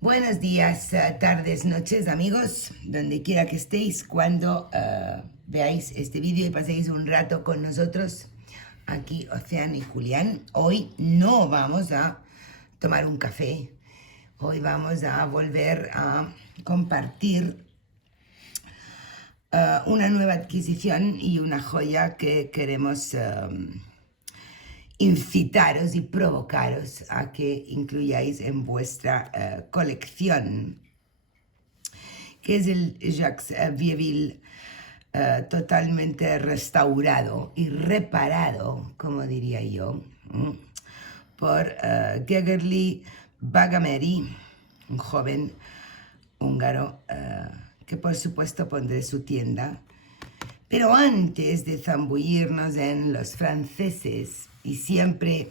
Buenos días, tardes, noches, amigos, donde quiera que estéis, cuando veáis este vídeo y paséis un rato con nosotros, aquí Océano y Julián. Hoy no vamos a tomar un café, hoy vamos a volver a compartir una nueva adquisición y una joya que queremos incitaros y provocaros a que incluyáis en vuestra colección, que es el Jacques Vieilleville totalmente restaurado y reparado, como diría yo, por Gergely Bagameri, un joven húngaro que por supuesto pondré su tienda. Pero antes de zambullirnos en los franceses y siempre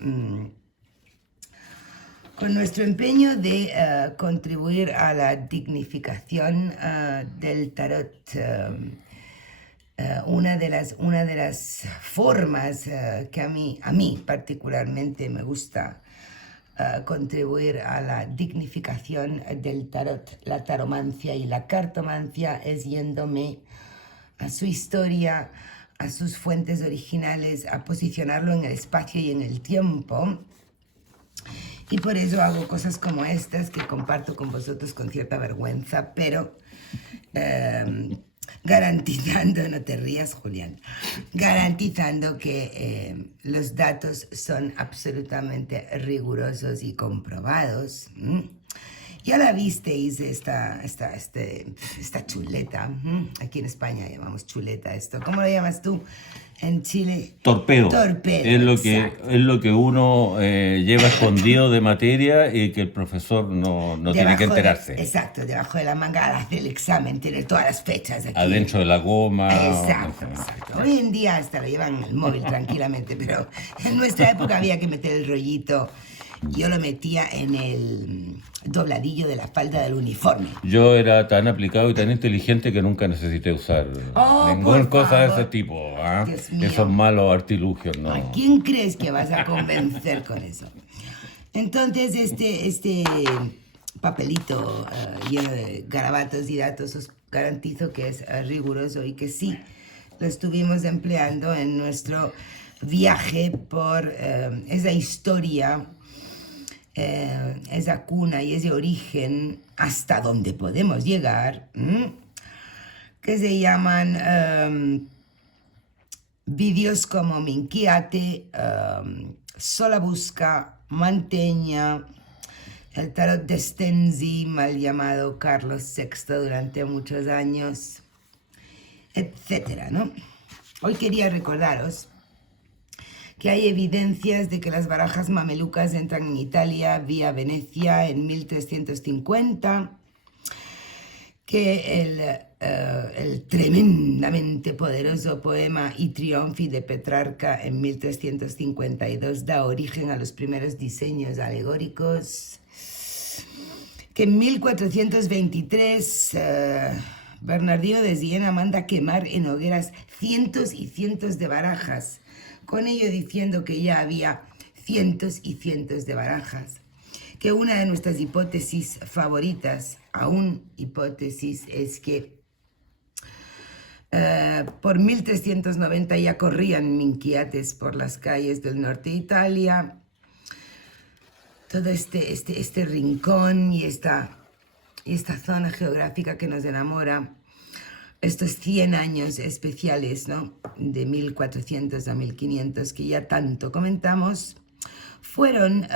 con nuestro empeño de contribuir a la dignificación del tarot, una de las formas que a mí particularmente me gusta contribuir a la dignificación del tarot, la taromancia y la cartomancia, es yéndome a su historia, a sus fuentes originales, a posicionarlo en el espacio y en el tiempo. Y por eso hago cosas como estas que comparto con vosotros con cierta vergüenza, pero garantizando, no te rías, Julián, garantizando que los datos son absolutamente rigurosos y comprobados. Ya la visteis esta chuleta. Aquí en España llamamos chuleta esto. ¿Cómo lo llamas tú en Chile? Torpedo. Torpedo, Es lo que uno lleva escondido de materia y que el profesor no tiene que enterarse. Exacto, debajo de la manga al hacer el examen, tiene todas las fechas aquí. Adentro de la goma. Exacto. Hoy en día hasta lo llevan en el móvil tranquilamente, pero en nuestra época había que meter el rollito. Yo lo metía en el dobladillo de la falda del uniforme. Yo era tan aplicado y tan inteligente que nunca necesité usar ninguna cosa de ese tipo. Esos malos artilugios, ¿no? ¿A quién crees que vas a convencer con eso? Entonces, este papelito lleno de garabatos y datos, os garantizo que es riguroso y que sí lo estuvimos empleando en nuestro viaje por esa historia, esa cuna y ese origen hasta donde podemos llegar, que se llaman vídeos como Minchiate, Solabusca, Mantegna, el tarot de Stenzi, mal llamado Carlos VI durante muchos años, etcétera, ¿no? Hoy quería recordaros que hay evidencias de que las barajas mamelucas entran en Italia vía Venecia en 1350, que el tremendamente poderoso poema I Trionfi de Petrarca en 1352 da origen a los primeros diseños alegóricos, que en 1423 Bernardino de Siena manda quemar en hogueras cientos y cientos de barajas, con ello diciendo que ya había cientos y cientos de barajas, que una de nuestras hipótesis favoritas, aún hipótesis, es que por 1390 ya corrían minquiates por las calles del norte de Italia. Todo este rincón y esta zona geográfica que nos enamora, estos 100 años especiales, ¿no? De 1400 a 1500 que ya tanto comentamos, fueron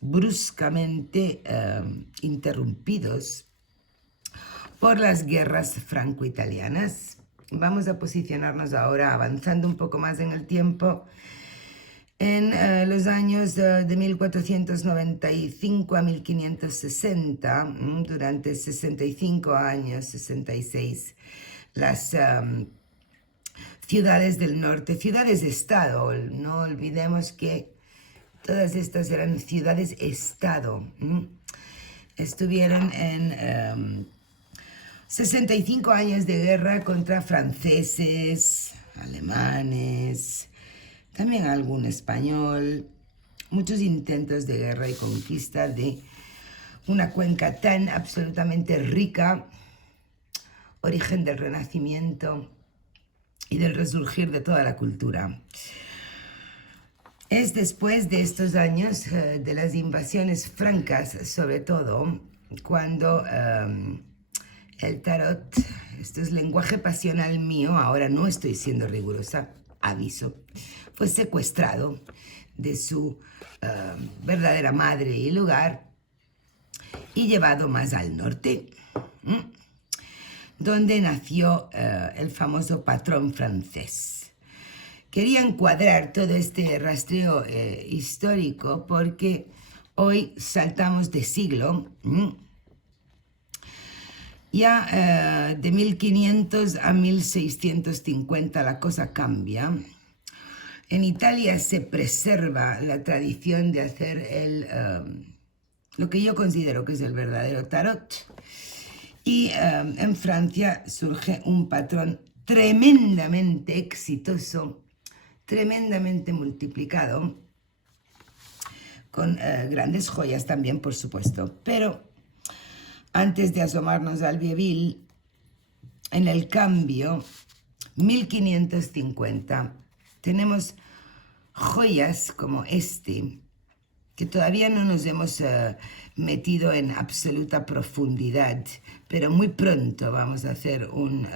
bruscamente interrumpidos por las guerras franco-italianas. Vamos a posicionarnos ahora, avanzando un poco más en el tiempo, en los años de 1495 a 1560, durante 65 años, 66, las ciudades del norte, ciudades-estado, no olvidemos que todas estas eran ciudades-estado, estuvieron en 65 años de guerra contra franceses, alemanes, también algún español, muchos intentos de guerra y conquista de una cuenca tan absolutamente rica, origen del Renacimiento y del resurgir de toda la cultura. Es después de estos años de las invasiones francas, sobre todo, cuando el tarot, esto es lenguaje pasional mío, ahora no estoy siendo rigurosa, aviso, fue secuestrado de su verdadera madre y lugar y llevado más al norte, donde nació el famoso patrón francés. Quería encuadrar todo este rastreo histórico porque hoy saltamos de siglo. Ya de 1500 a 1650 la cosa cambia. En Italia se preserva la tradición de hacer lo que yo considero que es el verdadero tarot. Y en Francia surge un patrón tremendamente exitoso, tremendamente multiplicado, con grandes joyas también, por supuesto. Pero antes de asomarnos al Vieville, en el cambio, 1550, tenemos joyas como este, que todavía no nos hemos metido en absoluta profundidad, pero muy pronto vamos a hacer un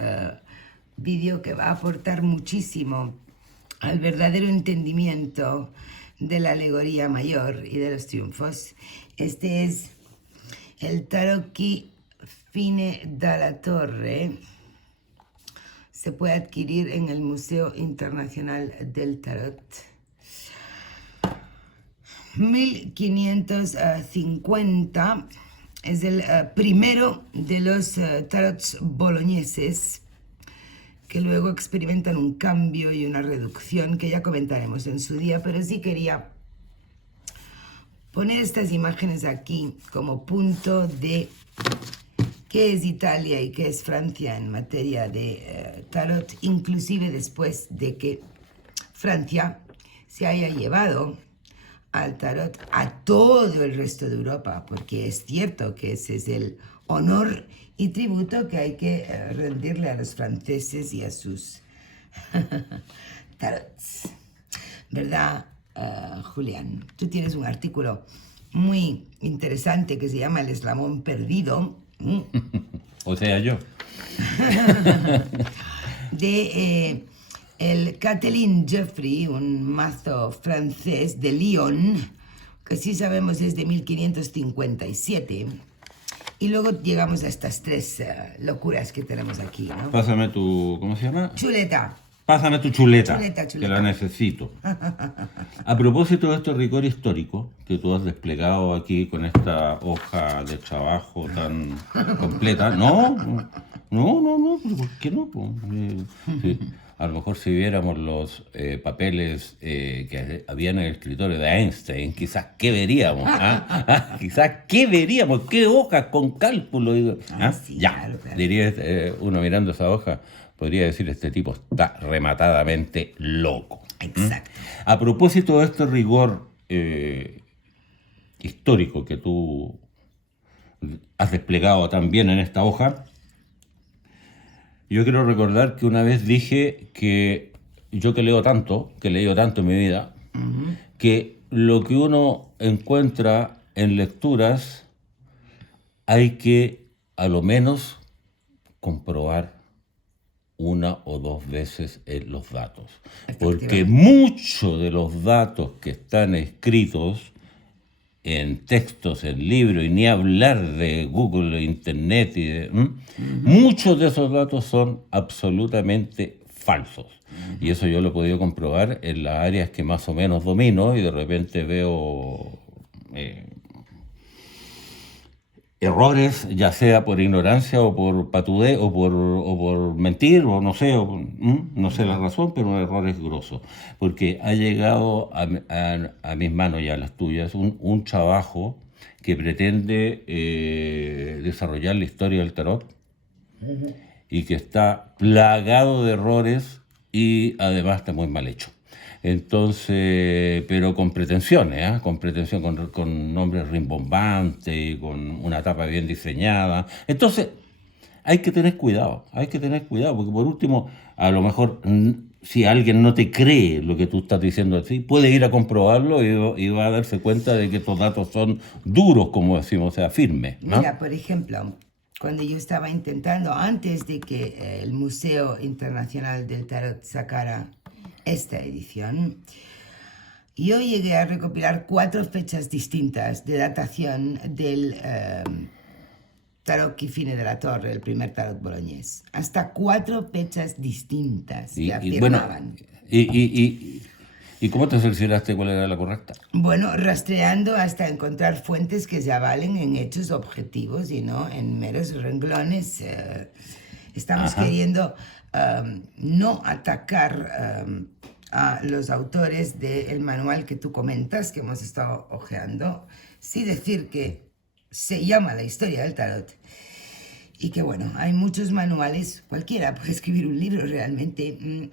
vídeo que va a aportar muchísimo al verdadero entendimiento de la alegoría mayor y de los triunfos. Este es el Tarocchi Fine dalla Torre. Se puede adquirir en el Museo Internacional del Tarot. 1550 es el primero de los tarots bologneses, que luego experimentan un cambio y una reducción que ya comentaremos en su día, pero sí quería poner estas imágenes aquí como punto de qué es Italia y qué es Francia en materia de tarot, inclusive después de que Francia se haya llevado al tarot a todo el resto de Europa, porque es cierto que ese es el honor y tributo que hay que rendirle a los franceses y a sus tarots. ¿Verdad, Julián? Tú tienes un artículo muy interesante que se llama El Eslamón Perdido. O sea, yo. De el Catelyn Joffrey, un mazo francés de Lyon, que sí sabemos es de 1557. Y luego llegamos a estas tres locuras que tenemos aquí, ¿no? Pásame tu... ¿Cómo se llama? Chuleta. Pásame tu chuleta, Chuleta. que la necesito. A propósito de este rigor histórico que tú has desplegado aquí con esta hoja de trabajo tan completa, no, ¿por qué no? Sí. A lo mejor si viéramos los papeles que había en el escritorio de Einstein, quizás qué veríamos, quizás qué veríamos, qué hojas con cálculo. Sí, ya, claro. Diría uno mirando esa hoja, podría decir, este tipo está rematadamente loco. Exacto. A propósito de este rigor histórico que tú has desplegado también en esta hoja, yo quiero recordar que una vez dije que yo que he leído tanto en mi vida, que lo que uno encuentra en lecturas hay que a lo menos comprobar una o dos veces los datos. Porque muchos de los datos que están escritos en textos, en libros, y ni hablar de Google, Internet, muchos de esos datos son absolutamente falsos. Y eso yo lo he podido comprobar en las áreas que más o menos domino, y de repente veo errores, ya sea por ignorancia o por patudez o por mentir, o no sé, no sé la razón, pero errores grosos. Porque ha llegado a mis manos y a las tuyas un trabajo que pretende desarrollar la historia del tarot y que está plagado de errores y además está muy mal hecho. Entonces, pero con pretensiones, ¿ah? Con pretensión, con nombres rimbombantes, con una tapa bien diseñada. Entonces, hay que tener cuidado, porque por último, a lo mejor, si alguien no te cree lo que tú estás diciendo así, puede ir a comprobarlo y va a darse cuenta de que estos datos son duros, como decimos, o sea, firmes, ¿no? Mira, por ejemplo, cuando yo estaba intentando, antes de que el Museo Internacional del Tarot sacara esta edición, yo llegué a recopilar 4 fechas distintas de datación del tarot Chifine de la Torre, el primer tarot boloñés. Hasta 4 fechas distintas que afirmaban. ¿Y cómo te cercioraste cuál era la correcta? Bueno, rastreando hasta encontrar fuentes que se avalen en hechos objetivos y no en meros renglones. Estamos queriendo no atacar a los autores del manual que tú comentas, que hemos estado hojeando, sí decir que se llama La historia del tarot y que bueno, hay muchos manuales, cualquiera puede escribir un libro realmente,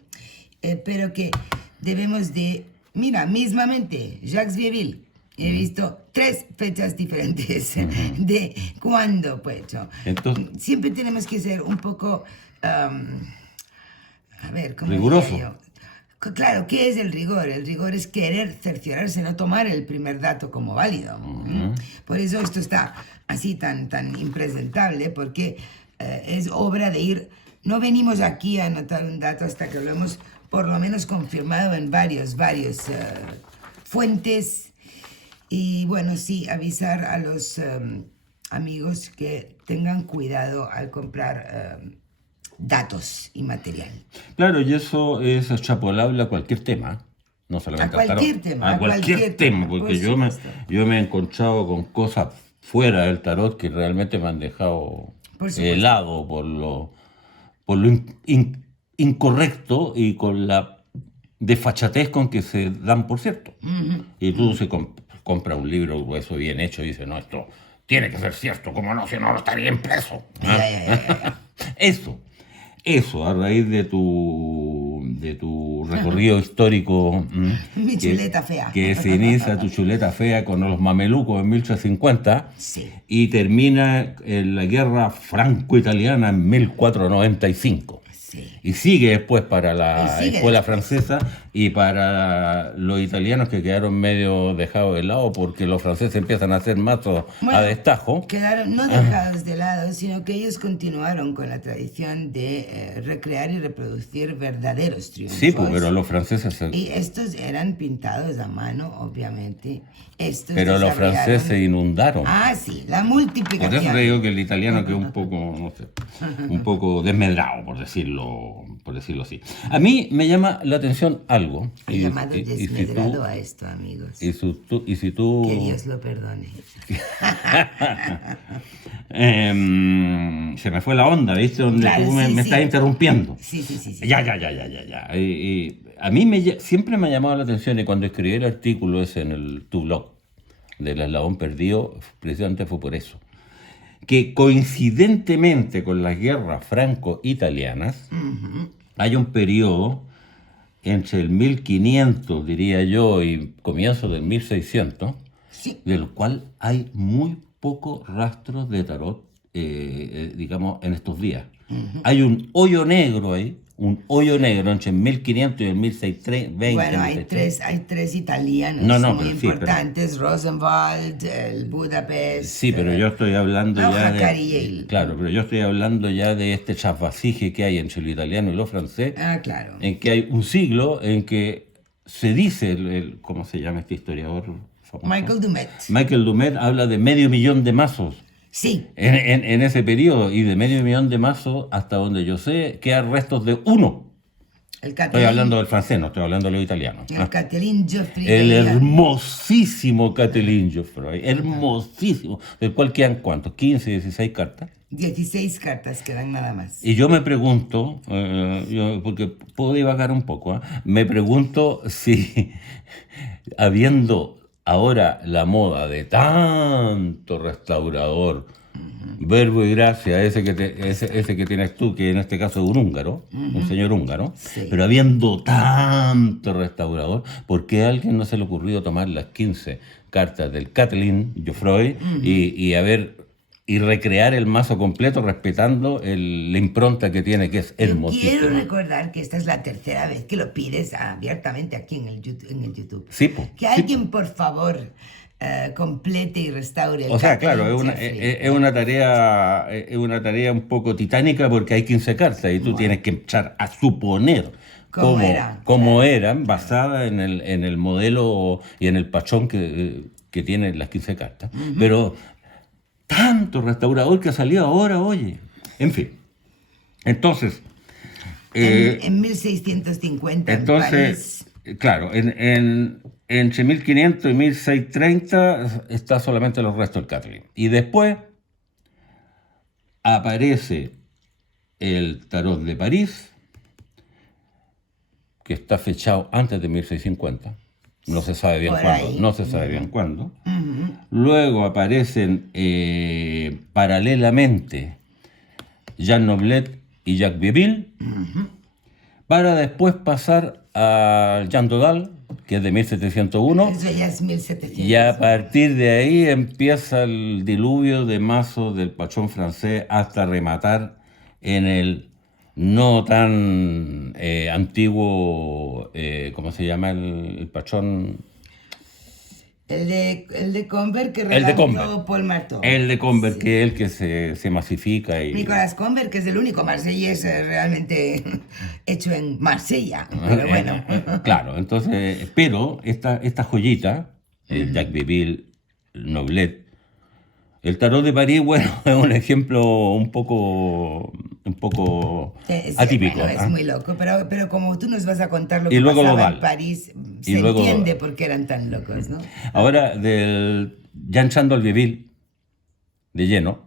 pero que debemos de, mira, mismamente, Jacques Vieville, he visto 3 fechas diferentes de cuándo fue hecho. Entonces, siempre tenemos que ser un poco, a ver, ¿cómo riguroso. diría yo? Claro, ¿qué es el rigor? El rigor es querer cerciorarse, no tomar el primer dato como válido. Por eso esto está así tan impresentable, porque es obra de ir... No venimos aquí a anotar un dato hasta que lo hemos por lo menos confirmado en varios fuentes. Y bueno, sí, avisar a los amigos que tengan cuidado al comprar datos y material. Claro, y eso es extrapolable a cualquier tema, no solamente al tarot. A cualquier tema, porque yo me he encontrado con cosas fuera del tarot que realmente me han dejado helado por lo incorrecto y con la desfachatez con que se dan por cierto. Y tú se compra un libro eso bien hecho y dice, no, esto tiene que ser cierto, ¿cómo no? Si no, no estaría impreso. Eso, a raíz de tu recorrido histórico. Mi chuleta fea. Que se inicia tu chuleta fea con los mamelucos en 1350 sí. Y termina en la guerra franco-italiana en 1495. Sí. Y sigue después para la escuela francesa y para los italianos que quedaron medio dejados de lado porque los franceses empiezan a hacer mazos a destajo. Quedaron no dejados de lado, sino que ellos continuaron con la tradición de recrear y reproducir verdaderos triunfos. Sí, pues, pero los franceses... Y estos eran pintados a mano, obviamente. Pero los franceses inundaron. Ah, sí, la multiplicación. Por eso digo que el italiano que es un poco, no sé, un poco desmedrado, por decirlo así. A mí me llama la atención algo. He llamado desmedrado a esto, amigos. Y si tú... Que Dios lo perdone. Se me fue la onda, ¿viste? Donde claro, tú me estás interrumpiendo. Sí. Ya. Y a mí siempre me ha llamado la atención, y cuando escribí el artículo ese en tu blog del eslabón perdido, precisamente fue por eso. Que coincidentemente con las guerras franco-italianas, hay un periodo entre el 1500, diría yo, y comienzo del 1600, del cual hay muy poco rastro de tarot, digamos, en estos días. Hay un hoyo negro ahí, entre el 1500 y el 1620. Bueno, hay tres italianos muy importantes, pero, Rosenwald, el Budapest. Sí, pero yo estoy hablando pero yo estoy hablando ya de este chafasije que hay entre lo italiano y lo francés. Ah, claro. En que hay un siglo en que se dice, ¿cómo se llama este historiador famoso? Michael Dumet habla de 500.000 de mazos. Sí. En ese periodo, y de 500.000 de mazos, hasta donde yo sé, quedan restos de uno. Estoy hablando del francés, no estoy hablando de los italianos. El Catelyn Joffrey. El hermosísimo Catelyn Joffrey. Hermosísimo. Del cual quedan, ¿cuántos? 15, 16 cartas. 16 cartas quedan nada más. Y yo me pregunto, porque puedo divagar un poco, me pregunto si, habiendo ahora la moda de tanto restaurador Verbo y Gracia, ese que tienes tú, que en este caso es un húngaro, un señor húngaro, Sí. pero habiendo tanto restaurador, ¿por qué a alguien no se le ocurrió tomar las 15 cartas del Kathleen Geoffroy y recrear el mazo completo respetando la impronta que tiene, que es Yo hermosísimo? quiero recordar que esta es la tercera vez que lo pides abiertamente aquí en el YouTube. Sí, po, Que sí, alguien, por favor, complete y restaure el O sea, Kathleen claro, Jeffrey. es una tarea un poco titánica porque hay 15 cartas y tú tienes que empezar a suponer ¿Cómo era? cómo eran, basada en el modelo y en el pachón que tienen las 15 cartas. Pero tanto restaurador que ha salido ahora, oye. En fin. Entonces, En 1650 en entonces, París. claro, entre 1500 y 1630 está solamente los restos del Kathleen. Y después aparece el tarot de París, que está fechado antes de 1650. No se sabe bien Por cuándo. ahí. No se sabe bien cuándo. Luego aparecen paralelamente Jean Noblet y Jacques Biville, para después pasar a Jean Dodal, que es de 1701, Eso ya es 1700. y a partir de ahí empieza el diluvio de mazos del pachón francés hasta rematar en el no tan antiguo, ¿cómo se llama el pachón? El de Convert que El de relanzó Convert. Paul Marteau. El de Convert, Sí. que es el que se masifica. Nicolas Convert, que es el único marsellés realmente hecho en Marsella. Pero bueno. Claro, entonces, pero esta joyita, el Jacques Biville, Noblet, el tarot de París, bueno, es un ejemplo un poco Sí, atípico. bueno, es muy loco, pero como tú nos vas a contar lo Y que luego pasaba Dodal. en París, Y se luego entiende Dodal. por qué eran tan locos, ¿no? Ahora, del Jean Chandon Biville, de lleno,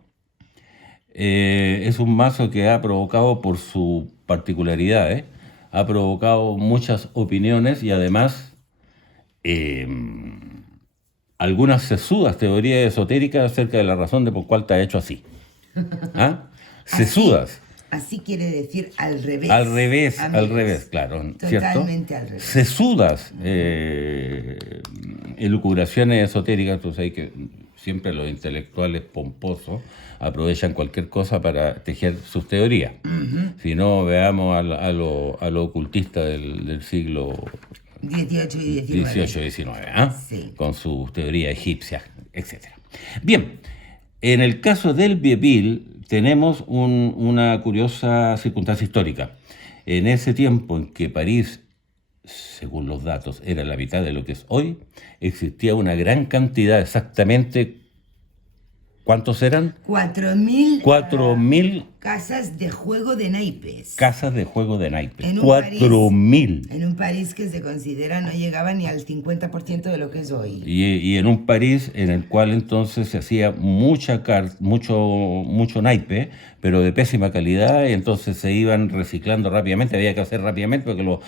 es un mazo que ha provocado, por su particularidad, ha provocado muchas opiniones y además algunas sesudas teorías esotéricas acerca de la razón de por cuál está hecho así. ¿Ah? Sesudas. Así quiere decir al revés. Al amigos. revés, claro. ¿cierto? Totalmente al revés. Sesudas elucubraciones esotéricas. Tú sabes que siempre los intelectuales pomposos aprovechan cualquier cosa para tejer sus teorías. Si no, veamos a lo ocultista del siglo 18 y 19. 18 y 19, ¿ah? Sí. Con sus teorías egipcias, etc. Bien, en el caso del Biville tenemos una curiosa circunstancia histórica. En ese tiempo en que París, según los datos, era la mitad de lo que es hoy, existía una gran cantidad, exactamente, ¿cuántos eran? 4.000 4.000 casas de juego de naipes. casas de juego de naipes. En un 4.000. En un París que se considera no llegaba ni al 50% de lo que es hoy. Y en un París en el cual entonces se hacía mucho naipe, pero de pésima calidad, y entonces se iban reciclando rápidamente, había que hacer rápidamente porque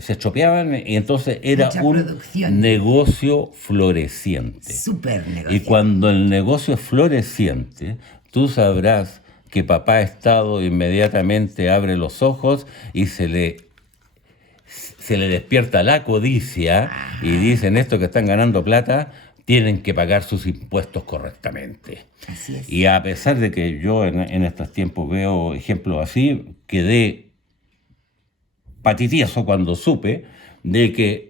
se estropeaban, y entonces era Mucha un producción. negocio floreciente. Súper negocio. Y cuando el negocio es floreciente, tú sabrás que papá Estado inmediatamente abre los ojos y se le despierta la codicia y dicen: estos que están ganando plata tienen que pagar sus impuestos correctamente. Así es. Y a pesar de que yo en estos tiempos veo ejemplos así, quedé patitieso cuando supe de que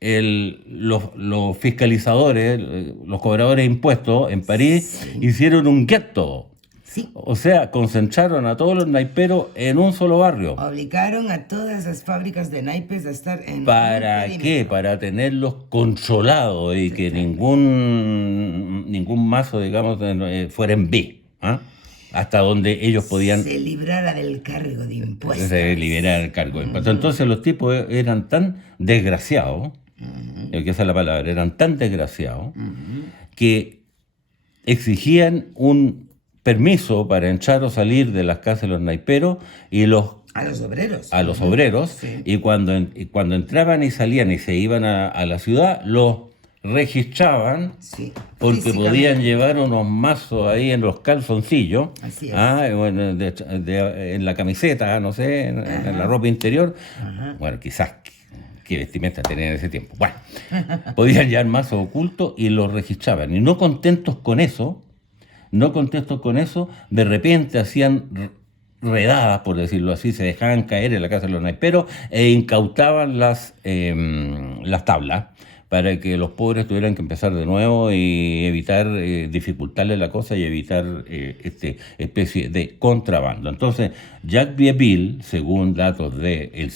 los fiscalizadores, los cobradores de impuestos en París hicieron un gueto. Sí. O sea, concentraron a todos los naiperos en un solo barrio. Obligaron a todas las fábricas de naipes a estar en ¿Para un qué? perímetro. Para tenerlos controlados y que ningún mazo, digamos, fuera en B. ¿Ah? Hasta donde ellos podían Se librara del cargo de impuestos. liberar el cargo de impuestos. Entonces los tipos eran tan desgraciados, que esa es la palabra, eran tan desgraciados, que exigían un permiso para entrar o salir de las casas de los naiperos y A los obreros. a los obreros, Sí. y cuando entraban y salían y se iban a la ciudad, los registraban Sí, porque físicamente. podían llevar unos mazos ahí en los calzoncillos, Así es. bueno, en la camiseta, no sé, en la ropa interior. Ajá. Bueno, quizás qué vestimenta tenían en ese tiempo. Bueno, podían llevar mazos ocultos y los registraban. Y no contentos con eso, de repente hacían redadas, por decirlo así, se dejaban caer en la casa de los naiperos e incautaban las tablas para que los pobres tuvieran que empezar de nuevo y evitar dificultarle la cosa y evitar esta especie de contrabando. Entonces, Jacques Vieville, según datos de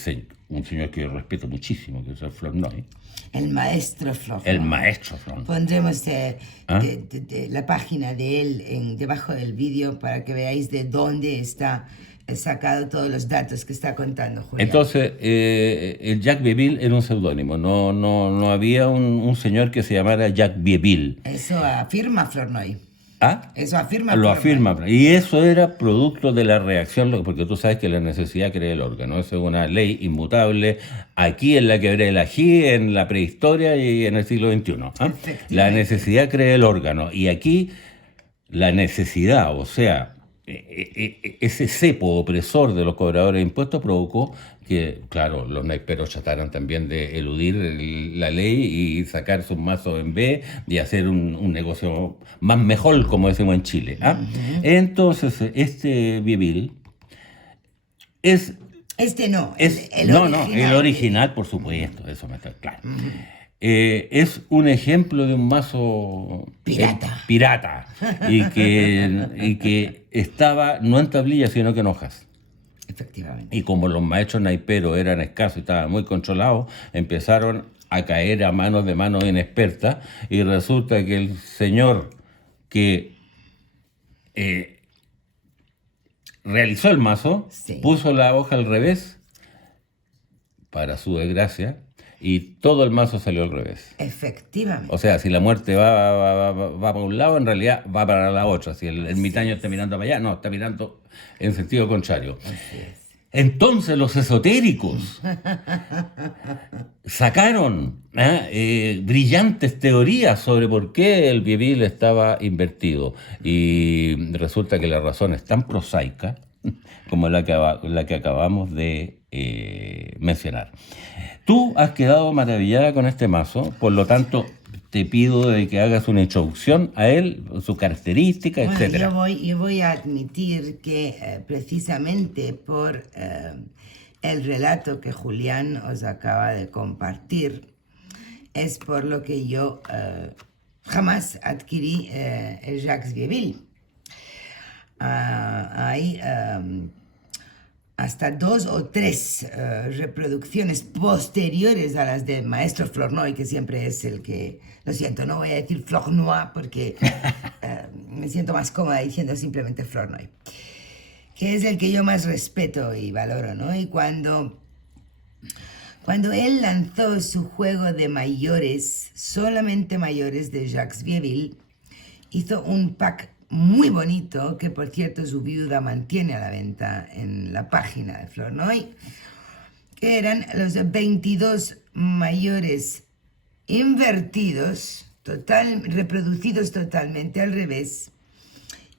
un señor que yo respeto muchísimo, que es el Flournoy, El maestro Flournoy. el maestro Flournoy. Pondremos la página de él debajo del vídeo para que veáis de dónde está sacado todos los datos que está contando Julián. Entonces, el Jacques Vieville era un seudónimo, no había un señor que se llamara Jacques Vieville. Eso afirma Flournoy. ¿Ah? Eso afirma Lo Flournoy. afirma. Y eso era producto de la reacción, porque tú sabes que la necesidad crea el órgano. Eso es una ley inmutable aquí en la quebrada del Ají, en la prehistoria y en el siglo XXI. La necesidad crea el órgano. Y aquí la necesidad, o sea, ese cepo opresor de los cobradores de impuestos provocó que, claro, los naiperos trataran también de eludir la ley y sacar sus mazos en B y hacer un negocio más mejor, como decimos en Chile. Entonces, este Vieville es... el original, por supuesto, eso me está claro. Es un ejemplo de un mazo pirata y que estaba no en tablillas sino que en hojas. Efectivamente. Y como los maestros naiperos eran escasos y estaban muy controlados, empezaron a caer a manos de manos inexpertas y resulta que el señor que realizó el mazo puso la hoja al revés, para su desgracia, y todo el mazo salió al revés. Efectivamente. O sea, si la muerte va para un lado, en realidad va para la otra. Si el ermitaño está mirando para allá, no, está mirando en sentido contrario. Así es. Entonces los esotéricos sacaron brillantes teorías sobre por qué el Vieville estaba invertido. Y resulta que la razón es tan prosaica como la que acabamos de mencionar. Tú has quedado maravillada con este mazo, por lo tanto te pido de que hagas una introducción a él, sus características, etc. Yo voy a admitir que precisamente por el relato que Julián os acaba de compartir, es por lo que yo jamás adquirí el Jacques Vieville. Hay hasta 2 o 3 reproducciones posteriores a las del maestro Flournoy, que siempre es el que, lo siento, no voy a decir Flournoy porque me siento más cómoda diciendo simplemente Flournoy, que es el que yo más respeto y valoro, ¿no? Y cuando él lanzó su juego de mayores, solamente mayores de Jacques Vieville, hizo un pack muy bonito, que por cierto su viuda mantiene a la venta en la página de Flournoy, que eran los 22 mayores invertidos, reproducidos totalmente al revés,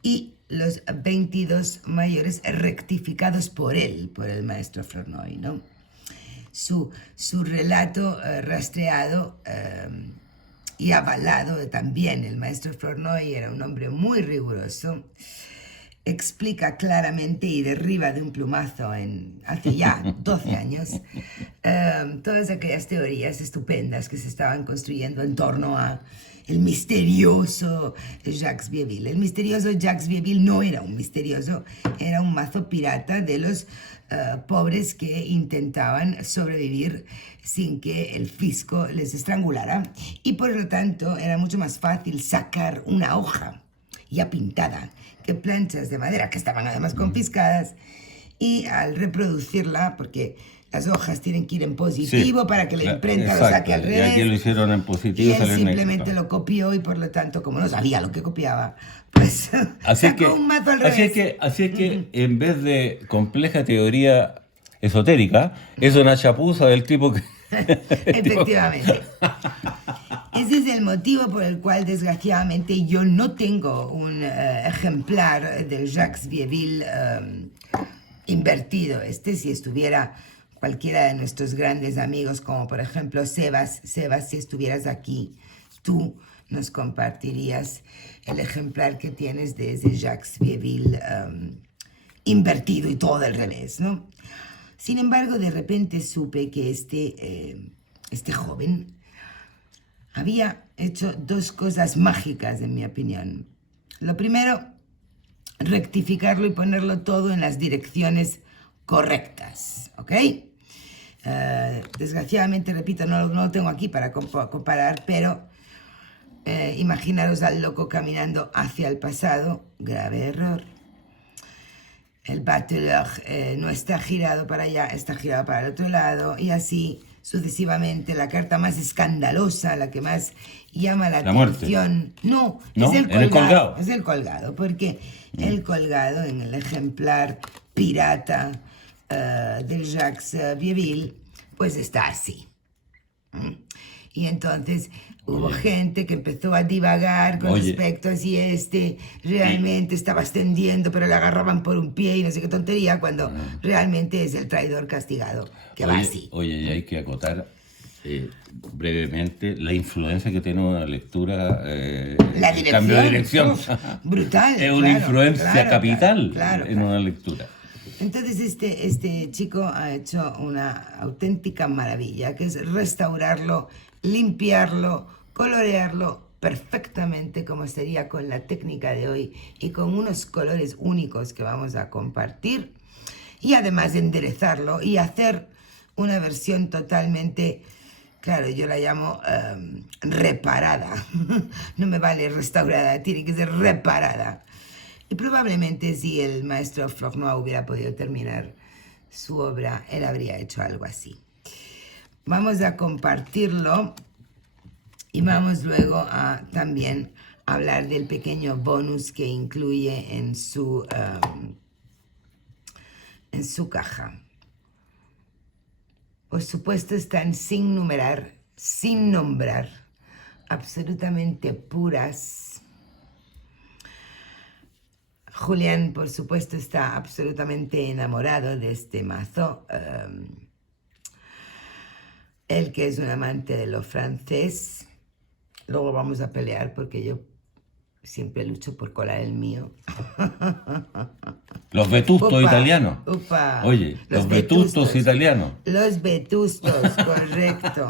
y los 22 mayores rectificados por él, por el maestro Flournoy, ¿no? Su relato rastreado y avalado también. El maestro Flournoy era un hombre muy riguroso, explica claramente y derriba de un plumazo hace ya 12 años todas aquellas teorías estupendas que se estaban construyendo en torno a el misterioso Jacques Vieville. El misterioso Jacques Vieville no era un misterioso, era un mazo pirata de los pobres que intentaban sobrevivir sin que el fisco les estrangulara, y por lo tanto era mucho más fácil sacar una hoja ya pintada que planchas de madera que estaban además confiscadas, y al reproducirla, porque las hojas tienen que ir en positivo para que la imprenta lo saque al revés. Y aquí lo hicieron en positivo. Y él simplemente lo copió, y por lo tanto, como no sabía lo que copiaba, pues sacó un mazo al revés. Así es que en vez de compleja teoría esotérica, es una chapuza del tipo que... Efectivamente. Ese es el motivo por el cual, desgraciadamente, yo no tengo un ejemplar del Jacques Vieville invertido. Si estuviera cualquiera de nuestros grandes amigos, como por ejemplo Sebas, si estuvieras aquí, tú nos compartirías el ejemplar que tienes de ese Jacques Vieville invertido y todo al revés, ¿no? Sin embargo, de repente supe que este joven había hecho dos cosas mágicas, en mi opinión. Lo primero, rectificarlo y ponerlo todo en las direcciones correctas, ¿ok? Desgraciadamente, repito, no lo tengo aquí para comparar, pero imaginaros al loco caminando hacia el pasado, grave error. El bateleur no está girado para allá, está girado para el otro lado, y así sucesivamente. La carta más escandalosa, la que más llama la atención. No, es el colgado. El colgado. Es el colgado, porque el colgado en el ejemplar pirata del Jacques Vieville, pues está así. Y entonces hubo gente que empezó a divagar con respecto a si realmente estaba extendiendo, pero le agarraban por un pie y no sé qué tontería, cuando realmente es el traidor castigado, que va así. Oye, y hay que acotar brevemente la influencia que tiene una lectura, la el cambio de dirección. Brutal. Es una influencia capital en una lectura. Entonces este chico ha hecho una auténtica maravilla, que es restaurarlo, limpiarlo, colorearlo perfectamente como sería con la técnica de hoy y con unos colores únicos que vamos a compartir, y además enderezarlo y hacer una versión totalmente, claro, yo la llamo reparada. No me vale restaurada, tiene que ser reparada. Y probablemente si el maestro Flournoy hubiera podido terminar su obra, él habría hecho algo así. Vamos a compartirlo y vamos luego a también hablar del pequeño bonus que incluye en su caja. Por supuesto están sin numerar, sin nombrar, absolutamente puras. Julián, por supuesto, está absolutamente enamorado de este mazo. Él, que es un amante de lo francés. Luego vamos a pelear porque yo siempre lucho por colar el mío. Los vetustos italianos. Upa. Oye, los vetustos italianos. Los vetustos, correcto.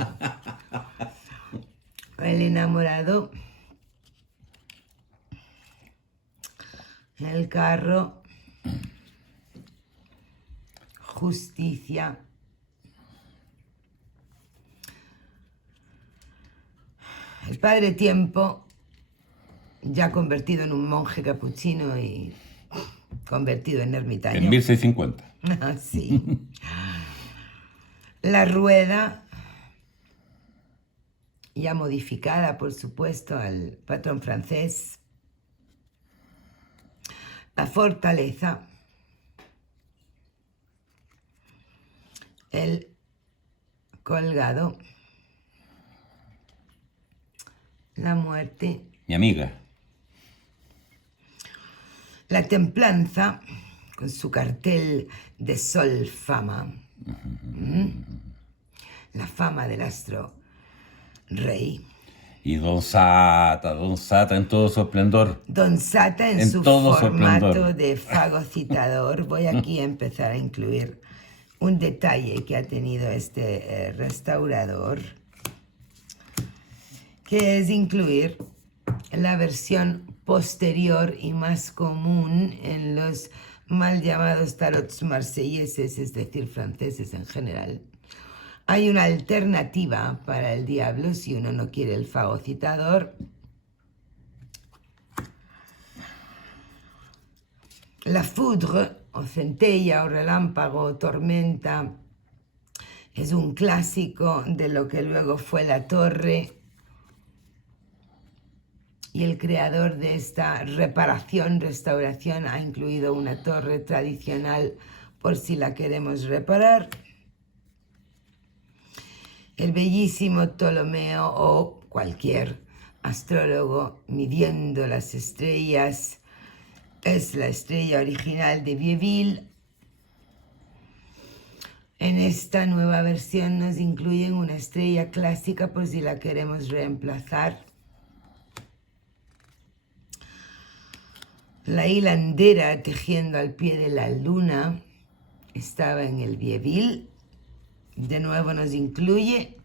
El enamorado. El carro. Justicia. El padre tiempo, ya convertido en un monje capuchino y convertido en ermitaño. En 1650. Sí. La rueda, ya modificada, por supuesto, al patrón francés. La fortaleza. El colgado. La muerte. Mi amiga. La templanza, con su cartel de sol fama. La fama del astro rey. Y Don Sata en todo su esplendor. Don Sata en su formato de fagocitador. Voy aquí a empezar a incluir un detalle que ha tenido este restaurador, que es incluir la versión posterior y más común en los mal llamados tarots marselleses, es decir, franceses en general. Hay una alternativa para el diablo si uno no quiere el fagocitador. La foudre, o centella, o relámpago, o tormenta, es un clásico de lo que luego fue la torre. Y el creador de esta reparación, restauración, ha incluido una torre tradicional por si la queremos reparar. El bellísimo Ptolomeo, o cualquier astrólogo midiendo las estrellas. Es la estrella original de Vieville. En esta nueva versión nos incluyen una estrella clásica por si la queremos reemplazar. La hilandera tejiendo al pie de la luna estaba en el Vieville. De nuevo nos incluye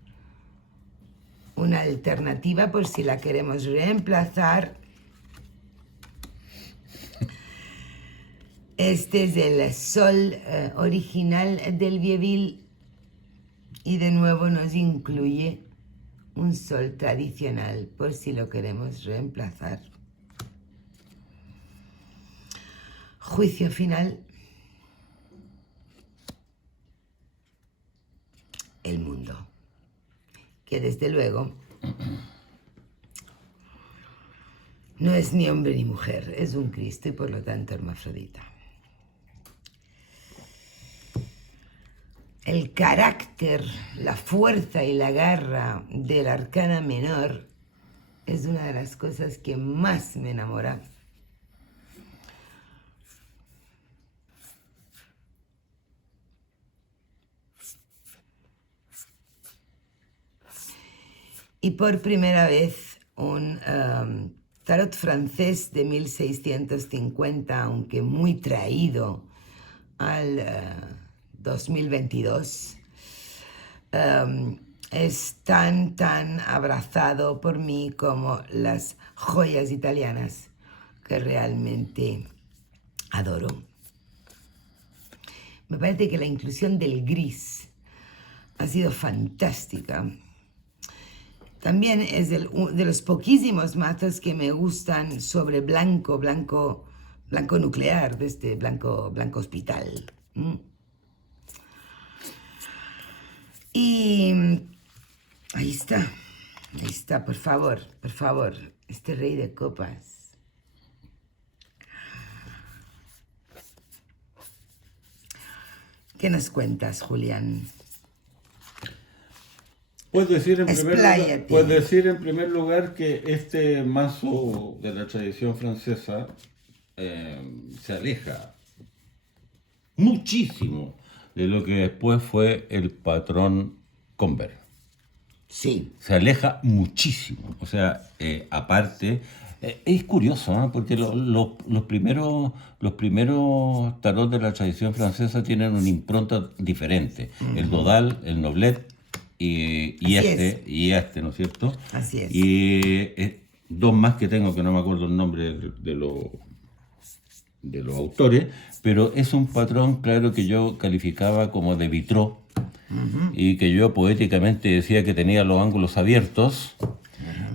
una alternativa por si la queremos reemplazar. Este es el sol original del Vieville y de nuevo nos incluye un sol tradicional por si lo queremos reemplazar. Juicio final. El mundo, que desde luego no es ni hombre ni mujer, es un Cristo y por lo tanto hermafrodita. El carácter, la fuerza y la garra del arcana menor es una de las cosas que más me enamora. Y por primera vez un tarot francés de 1650, aunque muy traído al 2022, es tan abrazado por mí como las joyas italianas que realmente adoro. Me parece que la inclusión del gris ha sido fantástica. También es de los poquísimos mazos que me gustan sobre blanco nuclear, de este blanco hospital. Y ahí está, por favor, este rey de copas. ¿Qué nos cuentas, Julián? Puedes decir en primer lugar que este mazo de la tradición francesa se aleja muchísimo de lo que después fue el patrón Convert. Sí. Se aleja muchísimo. O sea, aparte, es curioso, ¿no? Porque los primeros tarot de la tradición francesa tienen una impronta diferente. El Dodal, el Noblet y este, ¿no es cierto? Así es. Y dos más que tengo que no me acuerdo el nombre de los autores, pero es un patrón, claro, que yo calificaba como de Vitró, y que yo poéticamente decía que tenía los ángulos abiertos.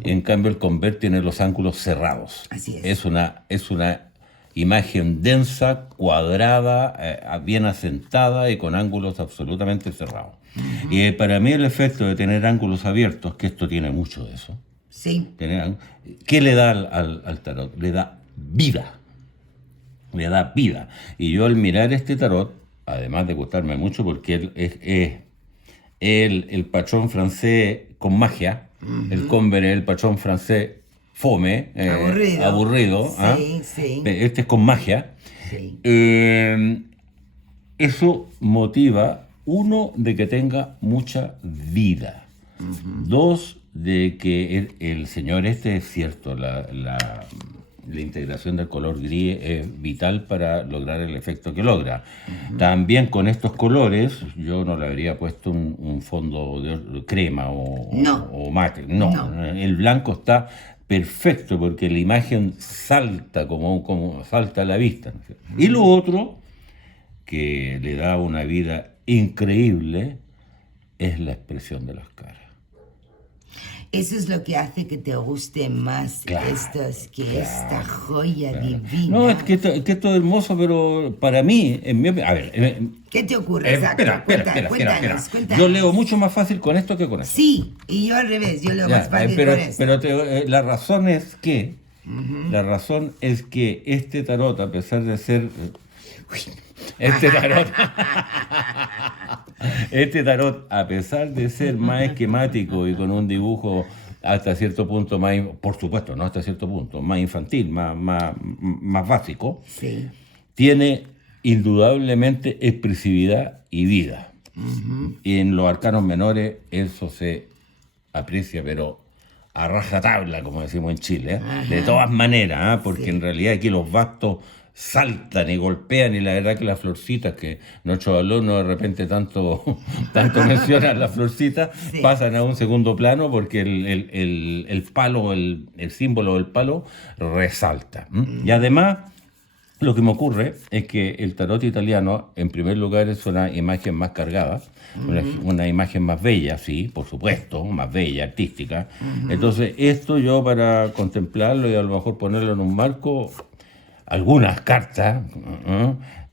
En cambio el Convert tiene los ángulos cerrados. Así es. Es una imagen densa, cuadrada, bien asentada y con ángulos absolutamente cerrados. Y para mí el efecto de tener ángulos abiertos, que esto tiene mucho de eso, sí. ¿Qué le da al tarot? Le da vida. Le da vida. Y yo al mirar este tarot, además de gustarme mucho porque es el patrón francés con magia, el Convert es el patrón francés fome, aburrido. Sí, sí. Este es con magia. Sí. Eso motiva, uno, de que tenga mucha vida. Dos, de que el señor este, es cierto, la integración del color gris es vital para lograr el efecto que logra. También con estos colores, yo no le habría puesto un fondo de crema o mate. No, el blanco está perfecto porque la imagen salta como salta a la vista, ¿no? Y lo otro, que le da una vida increíble, es la expresión de las caras. Eso es lo que hace que te guste más esta joya divina. No, es que esto es hermoso, pero para mí, a ver... ¿Qué te ocurre? Espera. Cuéntanos. Yo leo mucho más fácil con esto que con esto. Sí, y yo al revés, yo leo más fácil con esto. Pero la razón es que... La razón es que este tarot, a pesar de ser... Este tarot, a pesar de ser más esquemático y con un dibujo hasta cierto punto más, por supuesto, no hasta cierto punto, más infantil, más básico, Sí. tiene indudablemente expresividad y vida. Y en los arcanos menores eso se aprecia, pero a rajatabla, como decimos en Chile, ¿eh? De todas maneras, ¿eh? Porque en realidad aquí los bastos saltan y golpean, y la verdad que las florcitas, que nuestros alumnos de repente tanto mencionan las florcitas, Sí. pasan a un segundo plano porque el palo, el símbolo del palo resalta. Y además, lo que me ocurre es que el tarot italiano, en primer lugar, es una imagen más cargada, una imagen más bella, sí, por supuesto, más bella, artística. Entonces, esto yo, para contemplarlo y a lo mejor ponerlo en un marco, algunas cartas,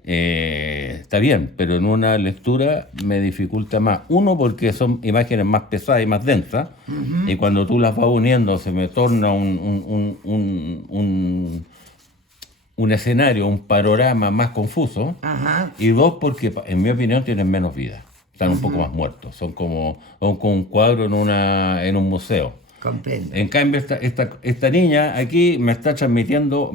está bien, pero en una lectura me dificulta más. Uno, porque son imágenes más pesadas y más densas, y cuando tú las vas uniendo se me torna un escenario, un panorama más confuso. Ajá. Y dos, porque en mi opinión tienen menos vida, están un poco más muertos, son como un cuadro en un museo. Comprendo. En cambio, esta niña aquí me está transmitiendo...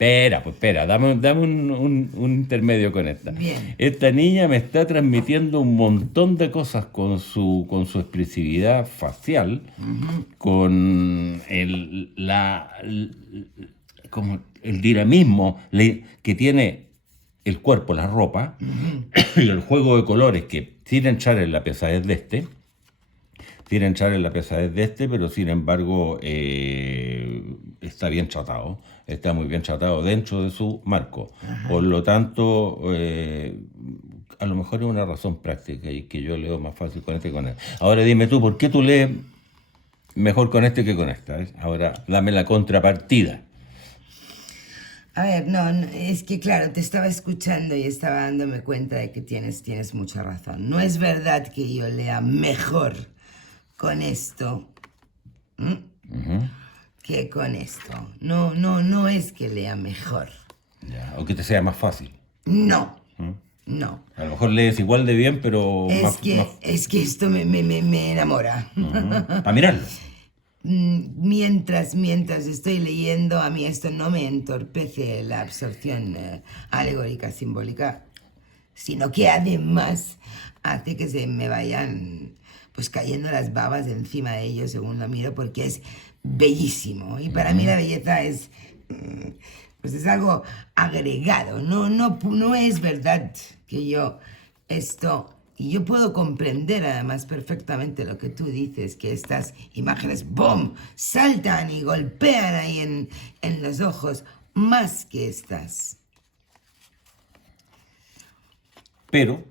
Espera, dame un intermedio con esta. Bien. Esta niña me está transmitiendo un montón de cosas con su expresividad facial, con como el dinamismo que tiene el cuerpo, la ropa, y el juego de colores, que sin entrar en la pesadez de pero sin embargo está bien tratado, está muy bien tratado dentro de su marco. Por lo tanto, a lo mejor es una razón práctica y que yo leo más fácil con este que con él. Ahora dime tú, ¿por qué tú lees mejor con este que con esta? Ahora dame la contrapartida. A ver, no, es que claro, te estaba escuchando y estaba dándome cuenta de que tienes mucha razón. No es verdad que yo lea mejor con esto que con esto. No es que lea mejor. Ya, o que te sea más fácil. No, no. A lo mejor lees igual de bien, pero Es que esto me enamora. Para mirarlo. Mientras estoy leyendo, a mí esto no me entorpece la absorción alegórica, simbólica, sino que además hace que se me vayan pues cayendo las babas de encima de ellos según lo miro, porque es bellísimo. Y para mí la belleza es pues es algo agregado. No es verdad que yo esto... Y yo puedo comprender además perfectamente lo que tú dices, que estas imágenes, ¡boom!, saltan y golpean ahí en los ojos, más que estas. Pero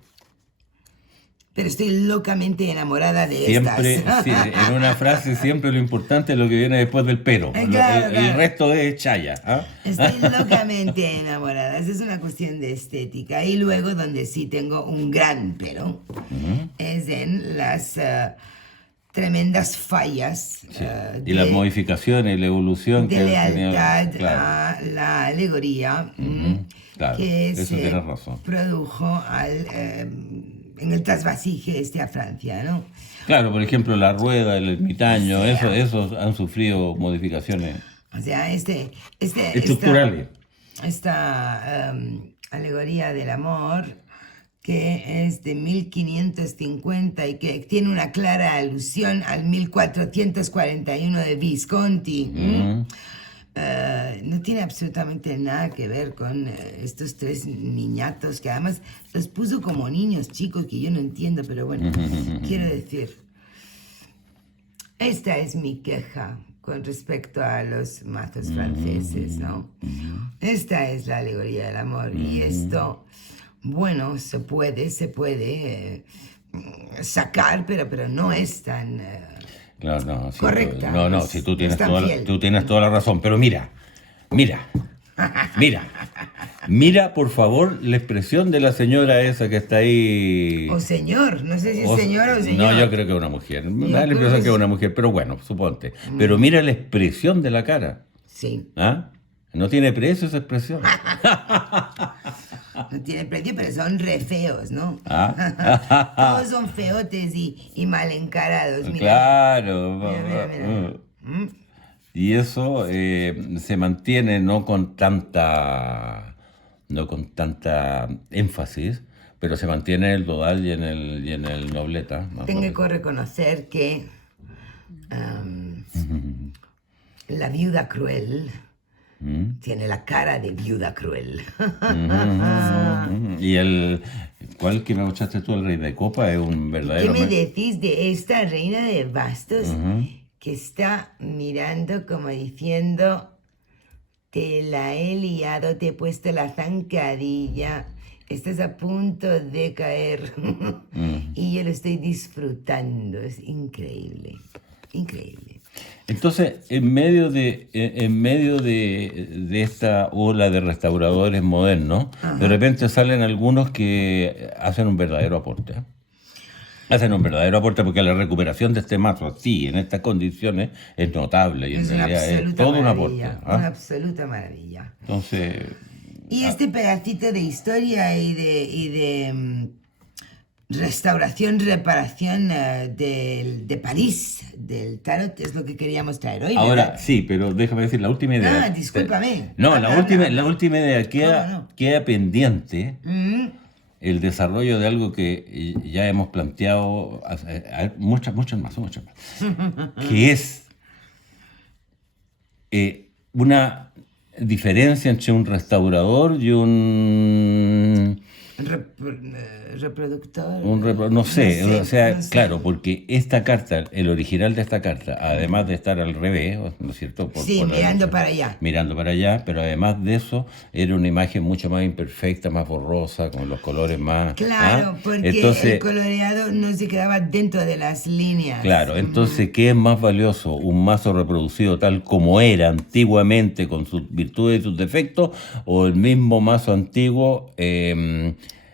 estoy locamente enamorada de siempre, estas. en una frase, siempre lo importante es lo que viene después del pero. Claro, el resto es chaya. ¿Ah? Estoy locamente enamorada. Esa es una cuestión de estética. Y luego, donde sí tengo un gran pero, es en las tremendas fallas y las modificaciones, la evolución de que lealtad claro. a la alegoría Claro, que eso se tienes razón. produjo en el trasvasije a Francia, ¿no? Claro, por ejemplo, la rueda, el ermitaño, esos han sufrido modificaciones O sea, estructurales. Esta alegoría del amor, que es de 1550 y que tiene una clara alusión al 1441 de Visconti. No tiene absolutamente nada que ver con estos tres niñatos, que además los puso como niños chicos, que yo no entiendo, pero bueno, quiero decir, esta es mi queja con respecto a los mazos franceses, ¿no? Esta es la alegoría del amor, y esto, bueno, se puede sacar, pero no es tan... Claro, no, sí, correcta. No, Pues, si tú tienes, tan toda, fiel. tú tienes toda la razón, pero mira, por favor, la expresión de la señora esa que está ahí. O señor, no sé si es señor o señor. No, yo creo que es una mujer. Me Yo da la creo impresión que que es una mujer, pero bueno, suponte. Pero mira la expresión de la cara. Sí. ¿Ah? No tiene precio esa expresión. No tiene precio, pero son re feos, ¿no? Ah. Todos son feotes y mal encarados. Mira. Claro. Mira. Y eso se mantiene no con tanta énfasis, pero se mantiene en el Dodal y en el Nobleta. ¿No? Tengo que reconocer que la viuda cruel tiene la cara de viuda cruel. Y ¿cuál que me mostraste tú? El Rey de Copa es un ¿Qué verdadero... me decís de esta reina de bastos que está mirando como diciendo, te la he liado, te he puesto la zancadilla, estás a punto de caer y yo lo estoy disfrutando, es increíble, increíble. Entonces, en medio de esta ola de restauradores modernos, de repente salen algunos que hacen un verdadero aporte. Hacen un verdadero aporte porque la recuperación de este mazo, así, en estas condiciones, es notable y en realidad es todo un aporte. Una absoluta maravilla. Entonces... Y este pedacito de historia y de restauración, reparación de París, del tarot, es lo que queríamos traer hoy. Ahora, ¿verdad? sí, pero déjame decir la última idea. Discúlpame. No, la Habla. última idea queda pendiente el desarrollo de algo que ya hemos planteado muchas más, que es una diferencia entre un restaurador y un... Reproductor. No sé, o sea, no sé. claro, porque esta carta, el original de esta carta, además de estar al revés, ¿no es cierto? Sí, mirando para allá. Mirando para allá, pero además de eso, era una imagen mucho más imperfecta, más borrosa, con los colores más... Claro, porque entonces, el coloreado no se quedaba dentro de las líneas. claro, entonces, ¿qué es más valioso? ¿Un mazo reproducido tal como era antiguamente, con sus virtudes y sus defectos, o el mismo mazo antiguo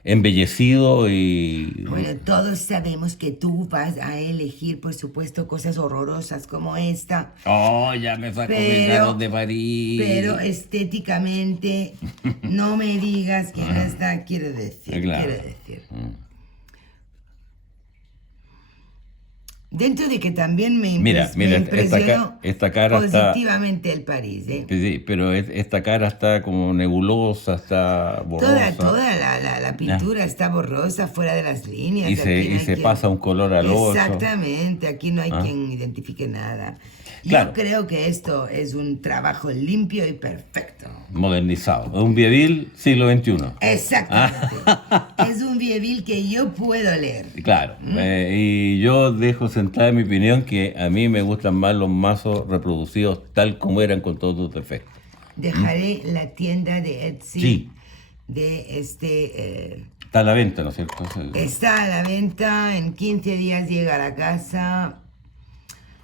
embellecido y... Bueno, todos sabemos que tú vas a elegir, por supuesto, cosas horrorosas como esta. Oh, ya me sacó mis gatos de París. Pero estéticamente, no me digas que no está, quiero decir. Claro. Quiero decir. Dentro de que también me impresionó esta cara positivamente el París, ¿eh? Sí, pero esta cara está como nebulosa, está borrosa. Toda la pintura está borrosa, fuera de las líneas. Y se pasa un color al otro. Exactamente, aquí no hay quien identifique nada. Claro. Yo creo que esto es un trabajo limpio y perfecto. Modernizado. Un Bieville siglo XXI. Exactamente. Es un Bieville que yo puedo leer. Claro. Y yo dejo sentada mi opinión que a mí me gustan más los mazos reproducidos tal como eran con todos sus defectos. Dejaré la tienda de Etsy. Sí. De está a la venta, ¿no es cierto? Está a la venta, en 15 días llega a la casa.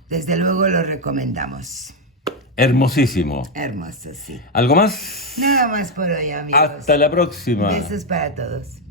Desde luego lo recomendamos. Hermosísimo. Hermoso, sí. ¿Algo más? Nada más por hoy, amigos. Hasta la próxima. Besos para todos.